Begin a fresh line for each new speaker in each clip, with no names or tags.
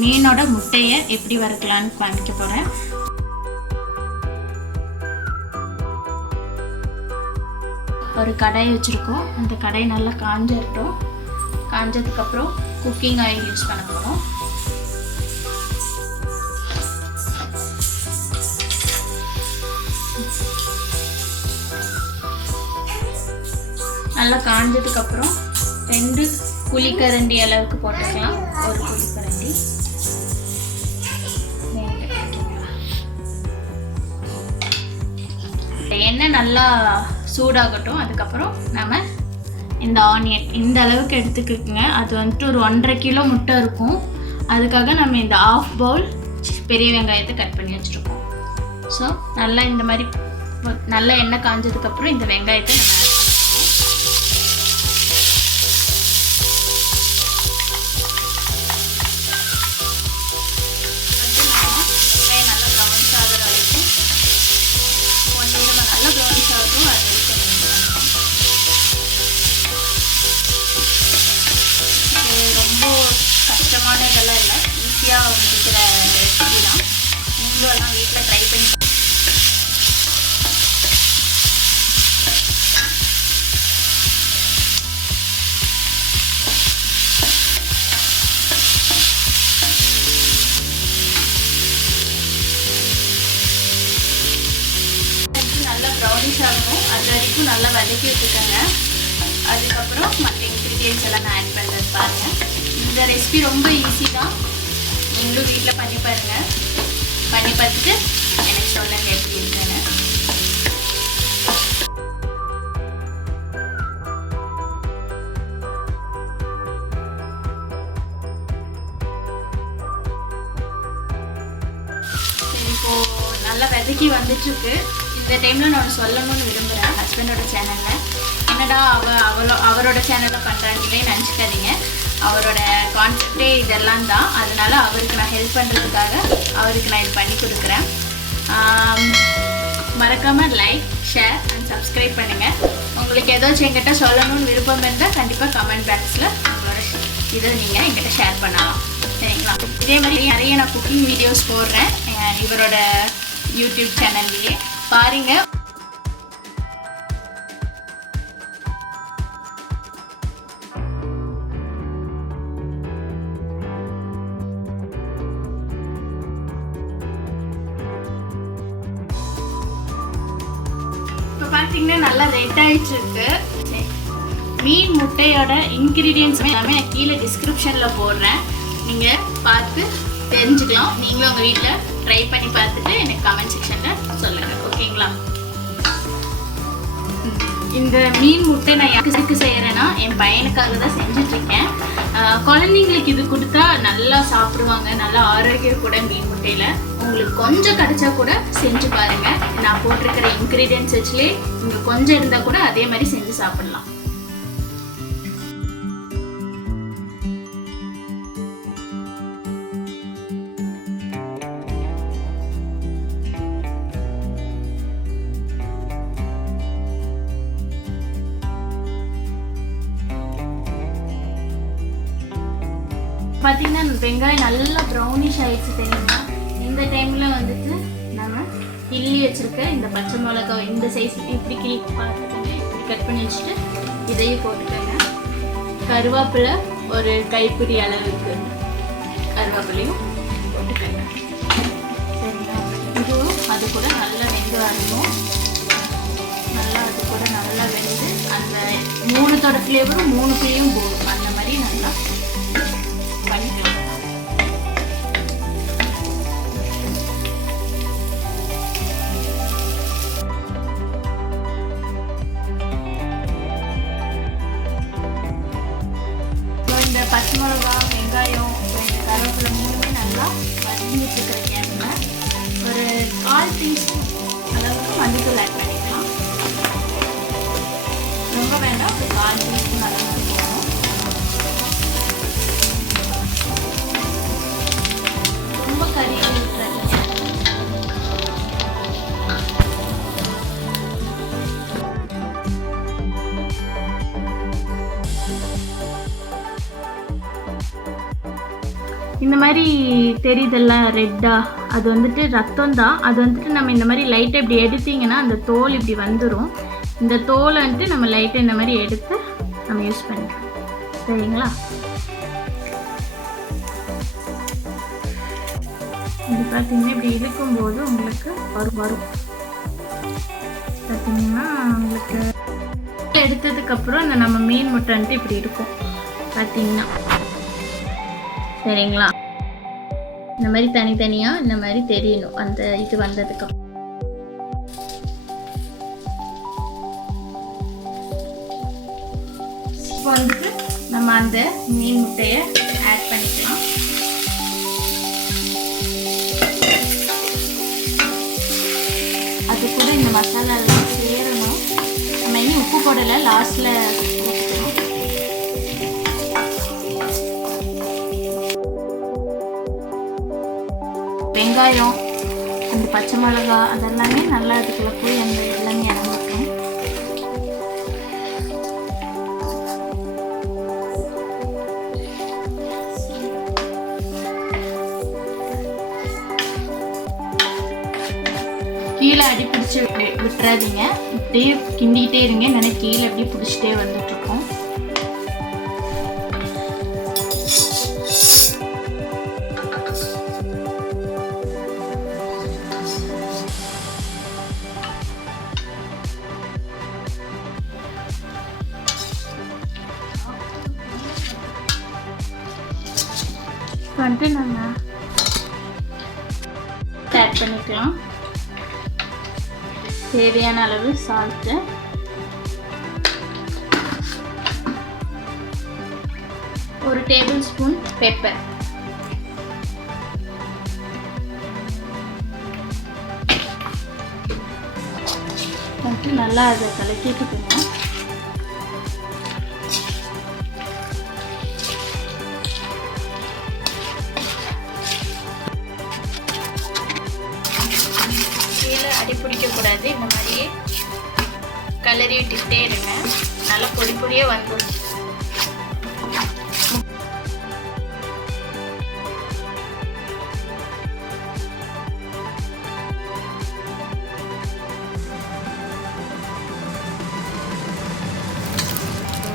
மீனோட முட்டையை எப்படி வறுக்கலான்னு காமிக்க போகிறேன் ஒரு கடாய் வச்சுருக்கோம். அந்த கடாய் நல்லா காஞ்சிருக்கோம் காஞ்சதுக்கப்புறம் குக்கிங் ஆயில் யூஸ் பண்ண போகிறோம் நல்லா காஞ்சதுக்கப்புறம் ரெண்டு புளிக்கரண்டி அளவுக்கு போட்டுக்கலாம். ஒரு புளிக்கரண்டி. எண்ணெய் நல்லா சூடாகட்டும். அதுக்கப்புறம் நம்ம இந்த ஆனியன் இந்த அளவுக்கு எடுத்துக்கோங்க. அது வந்துட்டு ஒரு ஒன்றரை கிலோ முட்டை இருக்கும். அதுக்காக நம்ம இந்த ஆஃப் பவுல் பெரிய வெங்காயத்தை கட் பண்ணி வச்சுருக்கோம். ஸோ நல்லா இந்த மாதிரி நல்லா எண்ணெய் காஞ்சதுக்கப்புறம் இந்த வெங்காயத்தை ஈஸியாக இருக்கிற ரெசிபி தான். நீங்களும் எல்லாம் வீட்டில் ட்ரை பண்ணி நல்லா ப்ரௌனிஷ் ஆகணும். அது வரைக்கும் நல்லா வதக்கி வச்சுக்கோங்க அதுக்கப்புறம் மற்ற இன்க்ரீடியன்ஸ் எல்லாம் நான் ஆட் பண்ணுறது பாருங்கள் இந்த ரெசிபி ரொம்ப ஈஸி தான். நீங்களும் வீட்டில் பண்ணி பாருங்கள் பண்ணி பார்த்துட்டு எனக்கு சொல்லுங்க எப்படி இருக்குன்னு. இப்போ நல்லா விதைக்கு வந்துட்டுருக்கு. இந்த டைமில் நான் சொல்லணும்னு விரும்புகிறேன் ஹஸ்பண்டோட சேனலில் என்னடா அவ அவளோ அவரோட சேனலில் பண்ணுறாங்களே நினச்சிக்காதீங்க. அவரோட கான்செப்டே இதெல்லாம் தான். அதனால் அவருக்கு நான் ஹெல்ப் பண்ணுறதுக்காக அவருக்கு நான் இது பண்ணி கொடுக்குறேன். மறக்காமல் லைக் ஷேர் அண்ட் சப்ஸ்கிரைப் பண்ணுங்கள் உங்களுக்கு ஏதாச்சும் எங்கிட்ட சொல்லணும்னு விருப்பம் இருந்தால் கண்டிப்பாக கமெண்ட் பாக்ஸில் உங்களோட இதை நீங்கள் என்கிட்ட ஷேர் பண்ணலாம். சரிங்களா? இதே மாதிரி நிறைய நான் குக்கிங் வீடியோஸ் போடுறேன் இவரோட யூடியூப் சேனல்லையே பாருங்க. இப்போ பார்த்தீங்கன்னா நல்லா ரெட் ஆயிடுச்சு இருக்கு மீன் முட்டையோட இன்க்ரீடியன்ஸ் எல்லாமே நான் கீழே டிஸ்கிரிப்ஷனில் போடுறேன். நீங்கள் பார்த்து தெரிஞ்சுக்கலாம். நீங்களும் உங்கள் வீட்டில் ட்ரை பண்ணி பார்த்துட்டு எனக்கு கமெண்ட் செக்ஷனில் சொல்லுங்கள் ஓகேங்களா இந்த மீன் முட்டை நான் யாருக்கு செய்கிறேன்னா என் பையனுக்காக தான் செஞ்சிட்ருக்கேன். குழந்தைங்களுக்கு இது கொடுத்தா நல்லா சாப்பிடுவாங்க. நல்லா ஆரோக்கியம் கூட மீன் முட்டையில். உங்களுக்கு கொஞ்சம் கிடைச்சா கூட செஞ்சு பாருங்கள் நான் போட்டிருக்கிற இன்க்ரீடியன்ஸ் வச்சுலே இங்கே கொஞ்சம் இருந்தால் கூட அதே மாதிரி செஞ்சு சாப்பிடலாம். பார்த்தீங்கன்னா வெங்காயம் நல்லா ப்ரௌனிஷ் ஆயிடுச்சு தெரியுமா? இந்த டைமில் வந்துட்டு நம்ம கிள்ளி வச்சுருக்கேன் இந்த பச்சை மிளகாய் இந்த சைஸ் இப்படி கிளி பார்த்துக்கோங்க. இப்படி கட் பண்ணி வச்சுட்டு இதையும் போட்டுக்கோங்க. கருவேப்பிலை ஒரு கைப்பிடி அளவுக்கு கருவேப்பிலையும் போட்டுக்கோங்க. சரிங்களா? இதுவும் அது கூட நல்லா வெந்து வரணும். நல்லா அது கூட நல்லா வெந்து அந்த மூணுத்தோட ஃப்ளேவரும் மூணுக்குள்ளேயும் போகும். ரொம்ப கறி விட்டுறது இந்த மாதிரி தெரியுதல்ல ரெட்டாக அது வந்துட்டு ரத்தம் தான் அது வந்துட்டு நம்ம இந்த மாதிரி லைட்டை இப்படி எடுத்தீங்கன்னா அந்த தோல் இப்படி வந்துடும் இந்த தோலை வந்துட்டு நம்ம லைட்டை இந்த மாதிரி எடுத்து நம்ம யூஸ் பண்ணிக்கலாம் சரிங்களா? இது பார்த்தீங்கன்னா இப்படி இழுக்கும்போது உங்களுக்கு வரும் வரும். பார்த்தீங்கன்னா உங்களுக்கு எடுத்ததுக்கப்புறம் இந்த நம்ம மீன் முட்டைன்ட்டு இப்படி இருக்கும். பார்த்தீங்கன்னா சரிங்களா? இந்த மாதிரி தனித்தனியாக இந்த மாதிரி தெரியணும். அந்த இது வந்ததுக்கப்புறம் இப்போ வந்துட்டு நம்ம அந்த மீன் முட்டையை ஆட் பண்ணிக்கலாம். அது கூட இந்த மசாலா எல்லாம் சேரணும். நம்ம இனி உப்பு போடலை லாஸ்ட்டில் வெங்காயம் அந்த பச்சை மிளகா அதெல்லாமே நல்லா அதுக்குள்ள போய் அந்த கீழே அடி பிடிச்சி விட்டுறாதீங்க. இப்படியே கிண்டிக்கிட்டே இருங்க. இல்லைன்னா கீழே அப்படியே பிடிச்சிட்டே வந்துட்டு இருக்கோம் வந்துட்டு ஆட் பண்ணிக்கலாம். தேவையான அளவு சால்ட்டு ஒரு டேபிள் ஸ்பூன் பெப்பர் நல்லா அதை கலக்கிட்டுக்கணும் போனோம் கலரி விட்டுக்கிட்டே இருங்க. நல்லா பொடி பொடியே வந்துடும்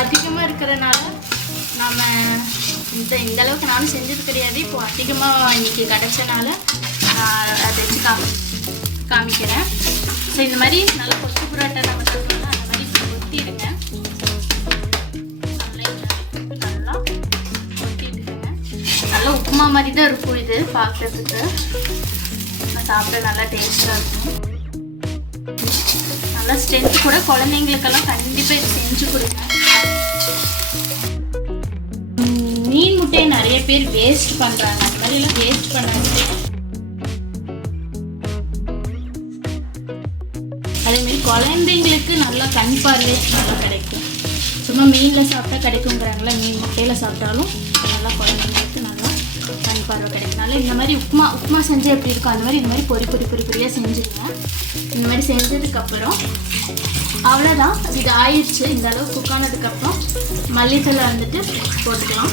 அதிகமாக இருக்கிறனால நம்ம இந்த இந்த அளவுக்கு நானும் செஞ்சது கிடையாது. இப்போ அதிகமாக இன்னைக்கு கிடச்சனால நான் அதை வச்சு காமி காமிக்கிறேன். ஸோ இந்த மாதிரி நல்லா கொத்து புரோட்டா நம்ம உப்புமா மாதிரி தான் இருக்கும் இது பார்க்கறதுக்கு சாப்பிட நல்லா டேஸ்ட்டாக இருக்கும். நல்லா ஸ்ட்ரென்த் கூட குழந்தைங்களுக்கெல்லாம் கண்டிப்பாக இது செஞ்சு கொடுங்க. மீன் முட்டையை நிறைய பேர் வேஸ்ட் பண்ணுறாங்க அந்த மாதிரிலாம் வேஸ்ட் பண்ணாங்க அதேமாரி குழந்தைங்களுக்கு நல்லா கண் பார்வை நல்லா கிடைக்கும். சும்மா மீனில் சாப்பிட்டா கிடைக்குங்கிறாங்களா மீன் முட்டையில் சாப்பிட்டாலும் கண் பார்வை கிடைக்கனால இந்த மாதிரி உப்புமா உப்புமா செஞ்சு எப்படி இருக்கும் அந்த மாதிரி இந்த மாதிரி பொரி பொறி பொறி பொறியாக செஞ்சுருங்க. இந்த மாதிரி செஞ்சதுக்கப்புறம் அவ்வளோதான் இது ஆயிடுச்சு. இந்த அளவு குக் ஆனதுக்கப்புறம் மல்லித்தலை வந்துட்டு போட்டுக்கலாம்.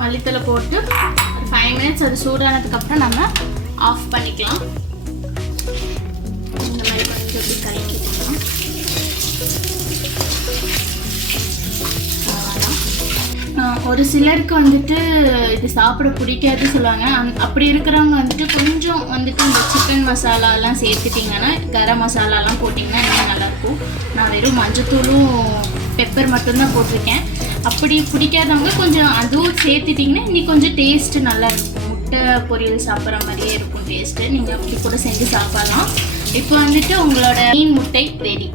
மல்லித்தலை போட்டு ஒரு ஃபைவ் மினிட்ஸ் அது சூடானதுக்கப்புறம் நம்ம ஆஃப் பண்ணிக்கலாம். இந்த மாதிரி கொஞ்சம் இப்படி ஒரு சிலருக்கு வந்துட்டு இது சாப்பிட பிடிக்காது சொல்லுவாங்க. அந்- அப்படி இருக்கிறவங்க வந்துட்டு கொஞ்சம் வந்துட்டு இந்த சிக்கன் மசாலாலாம் சேர்த்துட்டிங்கன்னா கரம் மசாலாலாம் போட்டிங்கன்னா இன்னும் நல்லாயிருக்கும். நான் வெறும் மஞ்சத்தூளும் பெப்பர் மட்டும்தான் போட்டிருக்கேன். அப்படி பிடிக்காதவங்க கொஞ்சம் அதுவும் சேர்த்துட்டிங்கன்னா இன்னும் கொஞ்சம் டேஸ்ட்டு நல்லா இருக்கும் முட்டை பொரியல் சாப்பிட்ற மாதிரியே இருக்கும் டேஸ்ட்டு நீங்கள் அப்படி கூட செஞ்சு சாப்பிடலாம். இப்போ வந்துட்டு உங்களோட மீன் முட்டை ரெடி